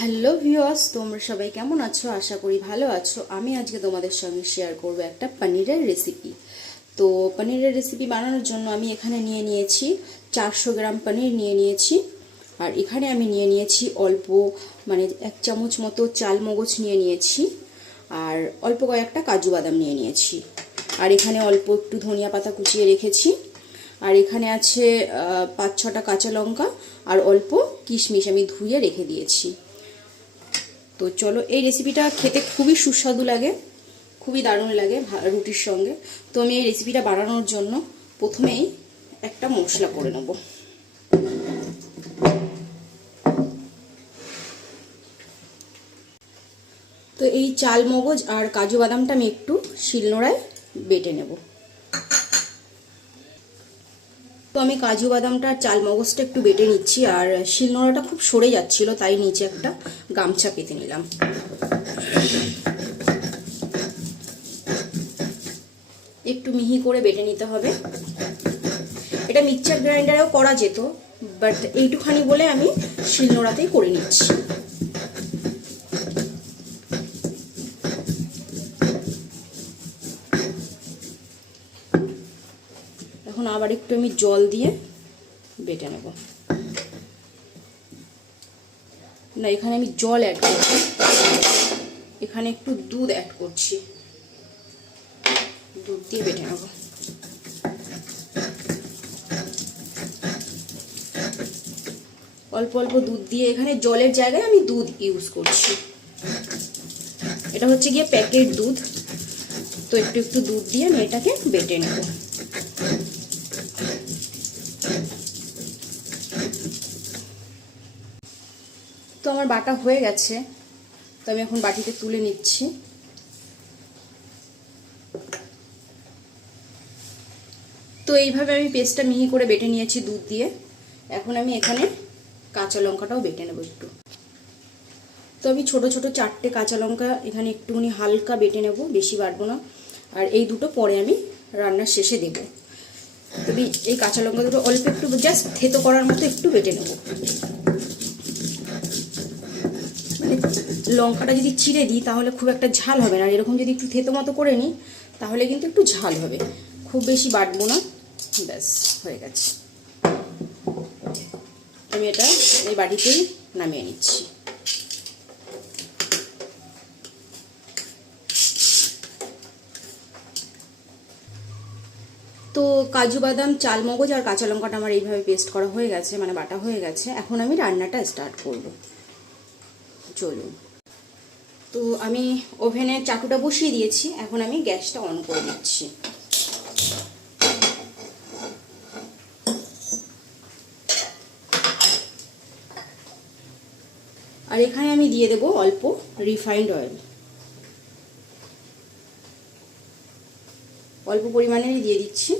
Hello viewers তোমরা সবাই কেমন আছো? আশা করি ভালো আছো। আমি আজকে তোমাদের সঙ্গে শেয়ার করব একটা পনিরের রেসিপি তো পনিরের রেসিপি বানানোর জন্য আমি এখানে নিয়ে নিয়েছি চারশো গ্রাম পনির নিয়ে নিয়েছি। আর এখানে আমি নিয়ে নিয়েছি অল্প মানে এক চামচ মতো চাল মগজ নিয়ে নিয়েছি। আর অল্প কয়েকটা কাজু বাদাম নিয়ে নিয়েছি। আর এখানে অল্প একটু ধনিয়া পাতা কুচিয়ে রেখেছি। আর এখানে আছে পাঁচ ছটা কাঁচা লঙ্কা। আর অল্প কিশমিশ আমি ধুয়ে রেখে দিয়েছি। তো চলো, এই রেসিপিটা খেতে খুবই সুস্বাদু লাগে, খুবই দারুণ লাগে রুটির সঙ্গে। তো আমি এই রেসিপিটা বানানোর জন্য প্রথমেই একটা মশলা করে নেব। তো এই চাল, মগজ আর কাজু বাদামটা আমি একটু শিলনোড়ায় বেটে নেব। তো আমি কাজু বাদামটা চাল মগজটা একটু বেটে নিচ্ছি, আর শিলনোড়াটা খুব সরে যাচ্ছিল, তাই নিচে একটা গামছা পেতে নিলাম। একটু মিহি করে বেটে নিতে হবে। এটা মিক্সচার গ্রাইন্ডারেও করা যেত, বাট এইটুখানি বলে আমি শিলনোড়াতেই করে নিচ্ছি। আবার একটু আমি জল দিয়ে বেটে নেব। না, এখানে আমি জল অ্যাড করছি। এখানে একটু দুধ অ্যাড করছি। দুধ দিয়ে বেটে নেব। অল্প অল্প দুধ দিয়ে এখানে জলের জায়গায় আমি দুধ ইউজ করছি। এটা হচ্ছে গিয়ে প্যাকেট দুধ। তো একটু একটু দুধ দিয়ে আমি এটাকে বেটে নেব। আমার বাটা হয়ে গেছে, তো আমি এখন বাটিতে তুলে নিচ্ছি। তো এইভাবে আমি পেস্টটা মিহি করে বেটে নিয়েছি দুধ দিয়ে। এখন আমি এখানে কাঁচা লঙ্কাটাও বেটে নেব একটু। তো আমি ছোট ছোট চারটে কাঁচা লঙ্কা এখানে একটুখানি হালকা বেটে নেব, বেশি বাটবো না। আর এই দুটো পরে আমি রান্নার শেষে দেব। তবে এই কাঁচা লঙ্কা দুটো অল্প একটু, জাস্ট থেতো করার মতো একটু বেটে নেব। লঙ্কাটা যদি চিড়ে দিই, তাহলে খুব একটা ঝাল হবে না। আর এরকম যদি একটু থেতো মতো করে নিই, তাহলে কিন্তু একটু ঝাল হবে। খুব বেশি বাটবো না। ব্যাস, হয়ে গেছে। আমি এটা এই বাটিতেই নামিয়ে নিচ্ছি। তো কাজু বাদাম চাল মগজ আর কাঁচা লঙ্কাটা আমার এইভাবে পেস্ট করা হয়ে গেছে মানে বাটা হয়ে গেছে। এখন আমি রান্নাটা স্টার্ট করব। চলুন। তো আমি ওভেনে চাটুটা বসিয়ে দিয়েছি, এখন আমি গ্যাসটা অন করে দিচ্ছি। আর এখানে আমি দিয়ে দেব অল্প রিফাইন্ড অয়েল। অল্প পরিমাণেরই দিয়ে দিচ্ছি।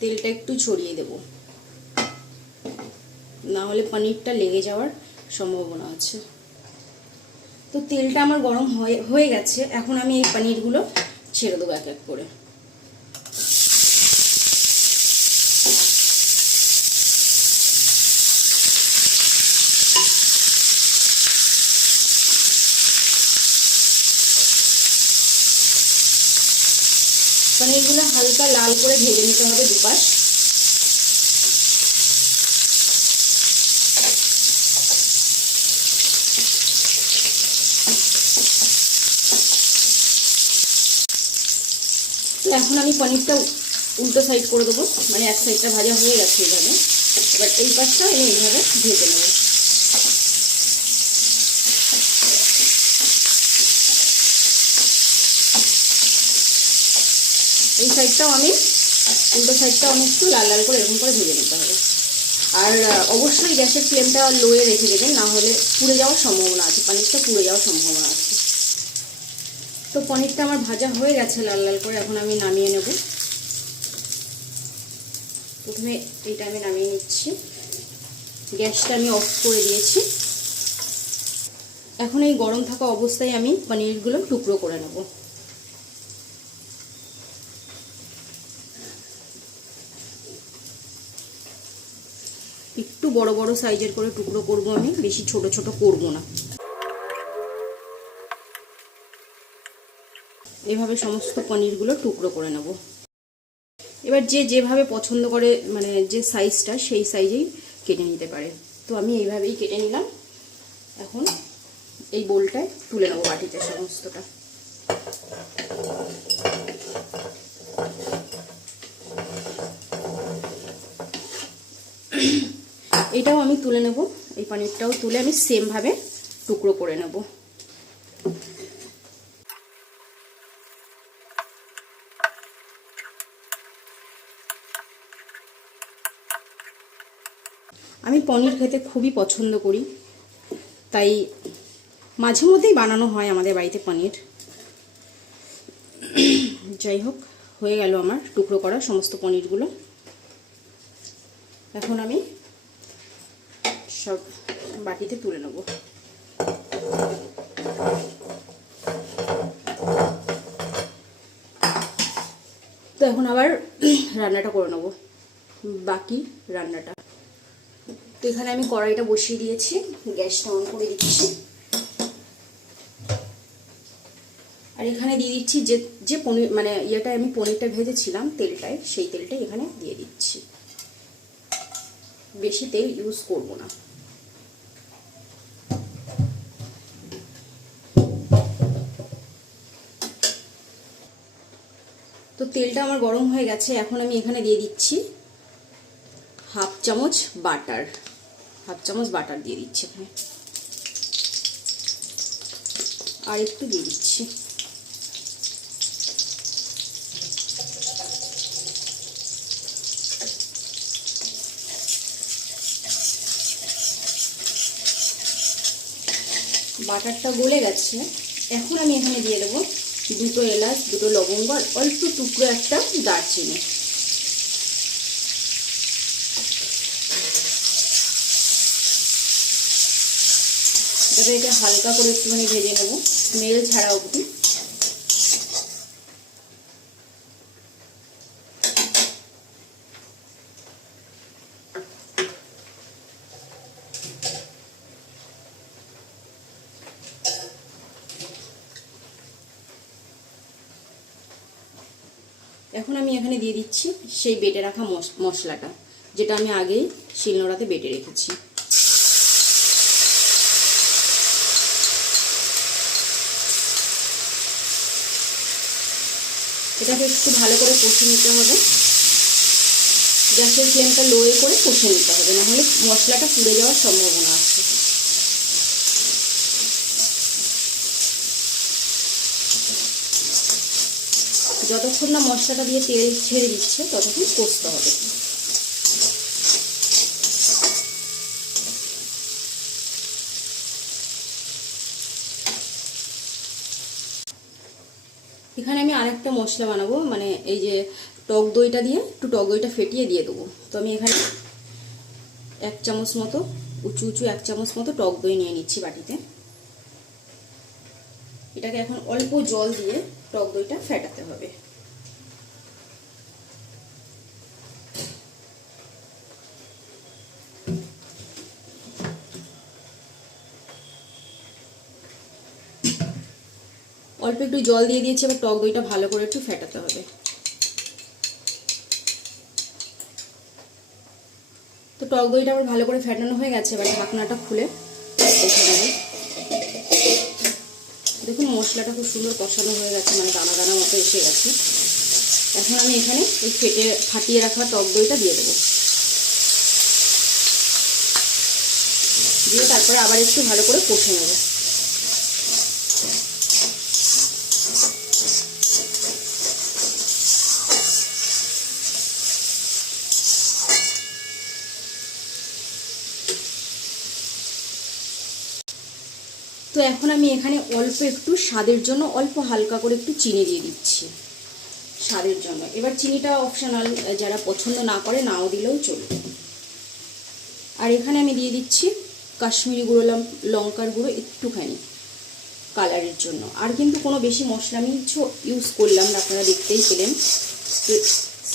তেলটা একটু ছড়িয়ে দেব। না হলে পনিরটা লেগে যাওয়ার সম্ভাবনা আছে। তো তেলটা আমার গরম হয়ে হয়ে গেছে। এখন আমি এই পনিরগুলো ছেড়ে দেবো এক এক করে। পনিরগুলো হালকা লাল করে ভেজে নিতে হবে দুপাশ। এখন আমি পনিরটা উল্টো সাইড করে দেবো। মানে এক সাইডটা ভাজা হয়ে গেছে এইভাবে। এবার এই পাশটা আমি এইভাবে ভেজে নেব। এই সাইডটাও আমি, উল্টো সাইডটাও আমি একটু লাল লাল করে এরকম করে ভেজে নিতে হবে। আর অবশ্যই গ্যাসের ফ্লেমটা লোয়ে রেখে দেবেন, না হলে পুড়ে যাওয়ার সম্ভাবনা আছে, পনিরটা পুড়ে যাওয়ার সম্ভাবনা আছে। তো পনিরটা আমার ভাজা হয়ে গেছে লাল লাল করে, এখন আমি নামিয়ে নেব। প্রথমে এইটা আমি নামিয়ে নিচ্ছি। গ্যাসটা আমি অফ করে দিয়েছি। এখন এই গরম থাকা অবস্থায় আমি পনিরগুলো টুকরো করে নেব। একটু বড় বড় সাইজের করে টুকরো করব আমি, বেশি ছোট ছোট করব না। এভাবে সমস্ত পনিরগুলো টুকরো করে নেব। এবার যে যেভাবে পছন্দ করে মানে যে সাইজটা সেই সাইজেই কেটে নিতে পারে। তো আমি এইভাবেই কেটে নিলাম। এখন এই বোলটায় তুলে নেব বাটিতে সমস্তটা। এটাও আমি তুলে নেব। এই পনিরটাও তুলে আমি সেমভাবে টুকরো করে নেব। আমি পনির খেতে খুবই পছন্দ করি। তাই মাঝে মধ্যেই বানানো হয় আমাদের বাড়িতে পনির। যাই হোক, হয়ে গেল আমার টুকরো করা সমস্ত পনিরগুলো। এখন আমি সব বাটিতে তুলে নেব। তো এখন আবার রান্নাটা করে নেব। বাকি রান্নাটা। তো এখানে আমি কড়াইটা বসিয়ে দিয়েছি, গ্যাসটা অন করে দিচ্ছি। আর এখানে দিয়ে দিচ্ছি যে যে পনির মানে ইয়েটা আমি পনিরটা ভেজেছিলাম তেলটায়, সেই তেলটাই এখানে দিয়ে দিচ্ছি। বেশি তেল ইউজ করব না। তো তেলটা আমার গরম হয়ে গেছে, এখন আমি এখানে দিয়ে দিচ্ছি হাফ চামচ বাটার। হাফ চামচ বাটার দিয়ে দিচ্ছি এখানে। আর একটু দিয়ে দিচ্ছি। বাটারটা গলে গেছে। এখন আমি এখানে দিয়ে দেবো দুটো এলাচ, দুটো লবঙ্গ আর অল্প টুকরো একটা দারচিনি। এটাকে এটা হালকা করে একটুখানি ভেজে নেব। মেল ছাড়া অবধি। এখন আমি এখানে দিয়ে দিচ্ছি সেই বেটে রাখা মশলাটা, যেটা আমি আগেই শিলনোড়াতে বেটে রেখেছি। এটাকে একটু ভালো করে কষে নিতে হবে। গ্যাসের ফ্লেমটা লোয়ে করে কষে নিতে হবে, নাহলে মশলাটা পুড়ে যাওয়ার সম্ভাবনা আছে। যতক্ষণ না মশলাটা দিয়ে তেল ছেড়ে দিচ্ছে, ততক্ষণ কষতে হবে। এখানে আমি আরেকটা মশলা বানাবো মানে এই যে টক দইটা দিয়ে একটু টক দইটা ফেটিয়ে দিয়ে দেবো। তো আমি এখানে এক চামচ মতো, উঁচু উঁচু এক চামচ মতো টক দই নিয়ে নিচ্ছি বাটিতে। এটাকে এখন অল্প জল দিয়ে টক দইটা ফেটাতে হবে অল্প একটু জল দিয়ে দিয়েছি, এবার টক দইটা ভালো করে একটু ফেটাতে হবে। তো টক দইটা আবার ভালো করে ফেটানো হয়ে গেছে, এবার ঢাকনাটা খুলে দেখুন, মশলাটা খুব সুন্দর কষানো হয়ে গেছে মানে দানা দানা মতো এসে গেছে। এখন আমি এখানে এই ফেটে ফাটিয়ে রাখা টক দইটা দিয়ে দেবো। দিয়ে তারপরে আবার একটু ভালো করে কষে নেব। তো এখন আমি এখানে অল্প একটু স্বাদের জন্য অল্প হালকা করে একটু চিনি দিয়ে দিচ্ছি। স্বাদের জন্য। এবার চিনিটা অপশনাল যারা পছন্দ না করে নাও দিলেও চলবে। আর এখানে আমি দিয়ে দিচ্ছি কাশ্মীরি গুঁড়ো লঙ্কার গুঁড়ো একটুখানি কালারের জন্য। আর কিন্তু কোনো বেশি মশলা আমি কিছু ইউজ করলাম না, আপনারা দেখতেই পেলেন।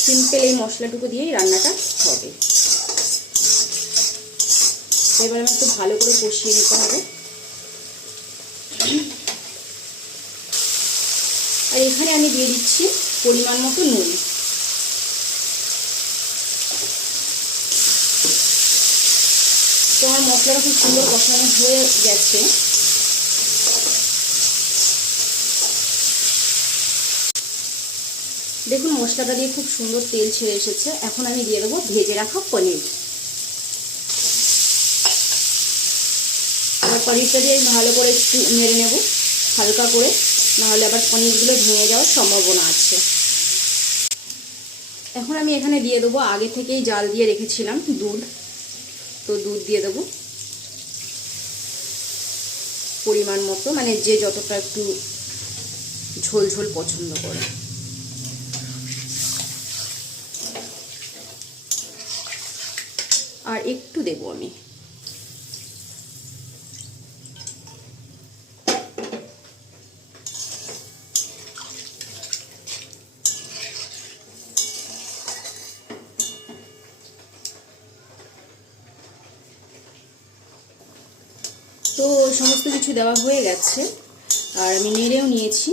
সিম্পল এই মশলাটুকু দিয়েই রান্নাটা হবে। এবার আমি একটু ভালো করে কষিয়ে নিতে হবে। এখানে আমি দিয়ে দিচ্ছি পরিমাণ মতো নুন। তো আমার মশলাটা খুব সুন্দর কষানো হয়ে গেছে। দেখুন, মশলাটা দিয়ে খুব সুন্দর তেল ছেড়ে এসেছে। এখন আমি দিয়ে দেবো ভেজে রাখা পনির। পনিরটা দিয়ে ভালো করে একটু মেরে নেব, হালকা করে। নাহলে আবার পনিরগুলো ভেঙে যাওয়ার সম্ভাবনা আছে। এখন আমি এখানে দিয়ে দেবো, আগে থেকেই জাল দিয়ে রেখেছিলাম দুধ। তো দুধ দিয়ে দেবো। পরিমাণ মতো মানে যে যতটা একটু ঝোল ঝোল পছন্দ করে। আর একটু দেবো আমি তো সমস্ত কিছু দেওয়া হয়ে গেছে। আর আমি নেড়েও নিয়েছি।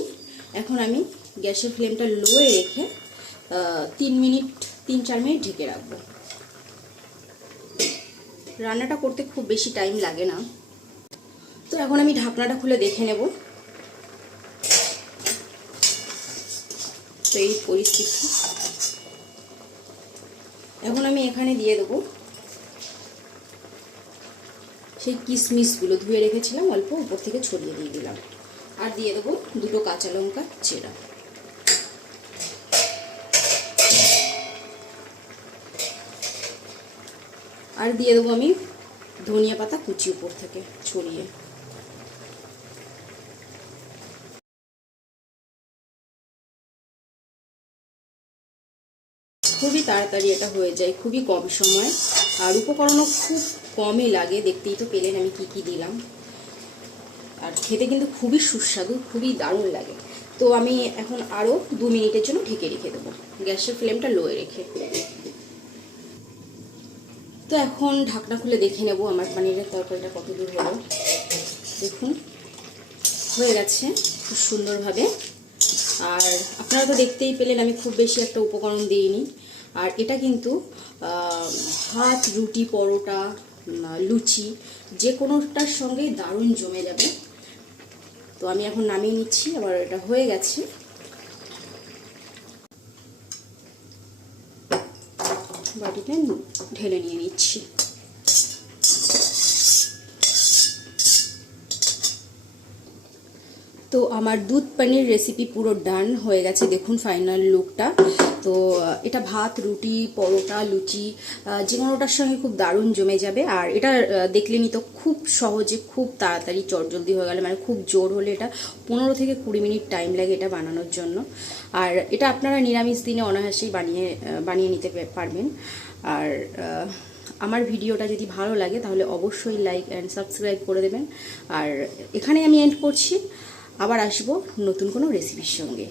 এখন আমি গ্যাসের ফ্লেমটা লোয়ে রেখে তিন মিনিট, তিন চার মিনিট ঢেকে রাখব। রান্নাটা করতে খুব বেশি টাইম লাগে না। তো এখন আমি ঢাকনাটা খুলে দেখে নেব। তো এই পরিস্থিতি। এখন আমি এখানে দিয়ে দেবো সেই কিশমিশগুলো ধুয়ে রেখেছিলাম, অল্প উপর থেকে ছড়িয়ে দিয়ে দিলাম। আর দিয়ে দেবো দুটো কাঁচা লঙ্কা চেরা। আর দিয়ে দেবো আমি ধনিয়া পাতা কুচি উপর থেকে ছড়িয়ে। খুবই তাড়াতাড়ি এটা হয়ে যায়, খুবই কম সময়। আর উপকরণও খুব কমই লাগে, দেখতেই তো পেলেন আমি কি কি দিলাম। আর খেতে কিন্তু খুবই সুস্বাদু, খুবই দারুণ লাগে। তো আমি এখন আরও দু মিনিটের জন্য ঢেকে রেখে দেবো। গ্যাসের ফ্লেমটা লোয়ে রেখে। তো এখন ঢাকনা খুলে দেখে নেব আমার পানিরের তরকারিটা কত দূর হলো। দেখুন, হয়ে গেছে খুব সুন্দরভাবে। আর আপনারা তো দেখতেই পেলেন আমি খুব বেশি একটা উপকরণ দিইনি। আর এটা কিন্তু ভাত, রুটি, পরোটা লুচি, যে কোনোটার সঙ্গে দারুণ জমে যাবে। তো আমি এখন নামিয়ে নিচ্ছি, আবার এটা হয়ে গেছে। বাটিতে ঢেলে নিয়ে নিচ্ছি। তো আমার দুধ পানির রেসিপি পুরো ডান হয়ে গেছে। দেখুন ফাইনাল লুকটা তো এটা ভাত, রুটি, পরোটা, লুচি যে কোনোটার সঙ্গে খুব দারুণ জমে যাবে। আর এটা দেখলেনি তো খুব সহজে খুব তাড়াতাড়ি চটজলদি হয়ে গেলে মানে খুব জোর হলে এটা পনেরো থেকে কুড়ি মিনিট টাইম লাগে এটা বানানোর জন্য। আর এটা আপনারা নিরামিষ দিনে অনায়াসেই বানিয়ে বানিয়ে নিতে পারবেন। আর আমার ভিডিওটা যদি ভালো লাগে তাহলে অবশ্যই লাইক অ্যান্ড সাবস্ক্রাইব করে দেবেন। আর এখানে আমি এন্ড করছি। আবার আসব নতুন কোনো রেসিপির সঙ্গে।